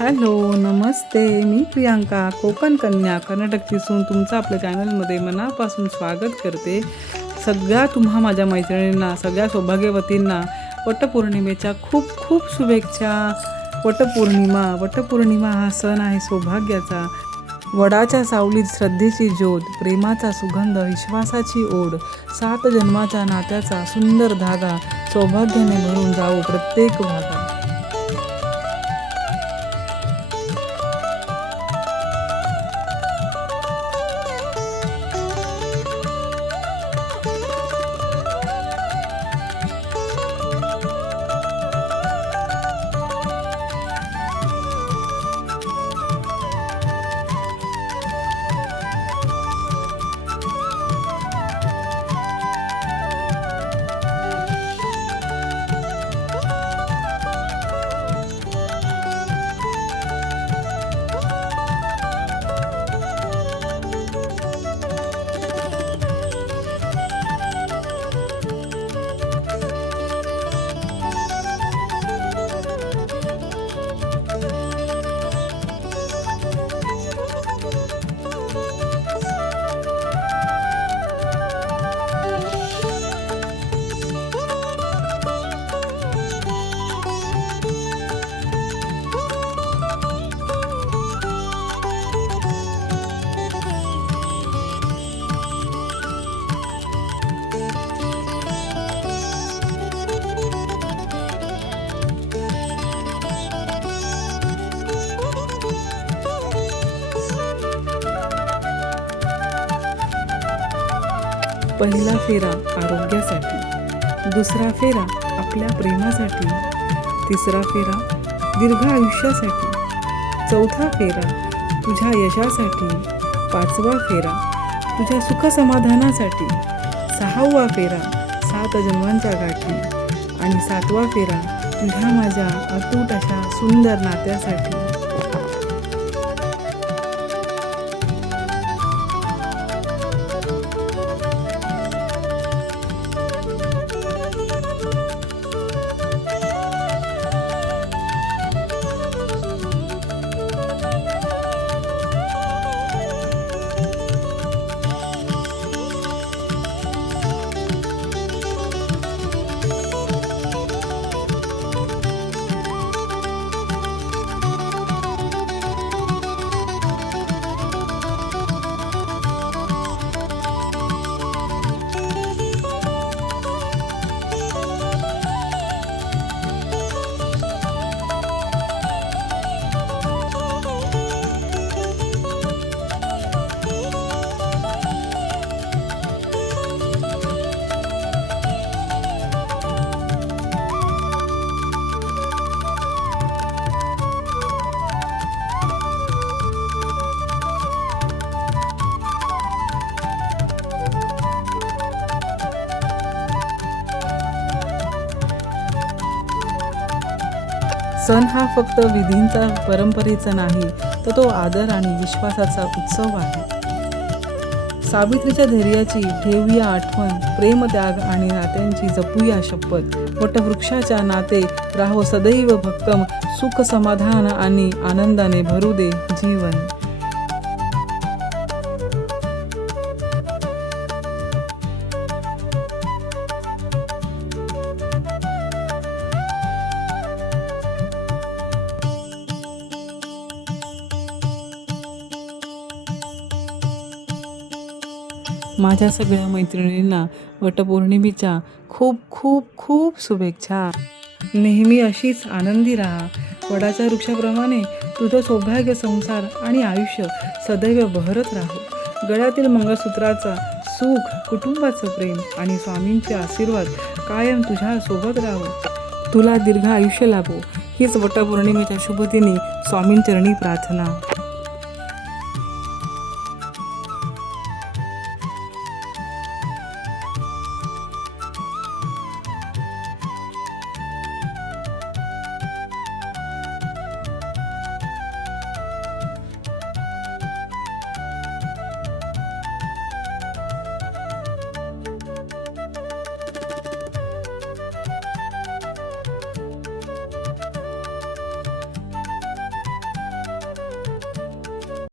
Hello, नमस्ते. मी प्रियांका, कोकण कन्या, कर्नाटकची सून तुमचं आपल्या चॅनलमध्ये मनापासून स्वागत करते. तुम्हा माझ्या मैत्रिणींना, सगळ्या सौभाग्यवतींना वटपौर्णिमेच्या खूप खूप शुभेच्छा. वटपौर्णिमा हा सण आहे सौभाग्याचा. वडाच्या सावलीत श्रद्धेची ज्योत, प्रेमाचा सुगंध, विश्वासाची ओढ, 7 जन्माच्या नात्याचा सुंदर धागा, सौभाग्याने भरून जावो प्रत्येक भागा. पहिला फेरा आरोग्यासाठी, दुसरा फेरा आपल्या प्रेमासाठी, तिसरा फेरा दीर्घ आयुष्यासाठी, चौथा फेरा तुझ्या यशासाठी, 5वा फेरा तुझ्या सुखसमाधानासाठी, 6वा फेरा 7 जन्मांच्या गाठी आणि 7वा फेरा तुझ्या माझ्या अतूट अशा सुंदर नात्यासाठी. सण हा फक्त विधींचा परंपरेचा नाही, तर तो आदर आणि विश्वासाचा उत्सव आहे. सावित्रीच्या धैर्याची ठेवूया आठवण, प्रेम, त्याग आणि नात्यांची जपूया शपथ. वटवृक्षाच्या नाते राहो सदैव भक्कम, सुख समाधान आणि आनंदाने भरू दे जीवन. माझ्या सगळ्या मैत्रिणींना वटपौर्णिमेच्या खूप खूप खूप शुभेच्छा. नेहमी अशीच आनंदी राहा. वडाच्या वृक्षाप्रमाणे तुझं सौभाग्य, संसार आणि आयुष्य सदैव बहरत राहो. गळ्यातील मंगळसूत्राचा सुख, कुटुंबाचं प्रेम आणि स्वामींचे आशीर्वाद कायम तुझ्या सोबत राहो. तुला दीर्घ आयुष्य लाभो हीच वटपौर्णिमेच्या शुभदिनी स्वामींचरणी प्रार्थना.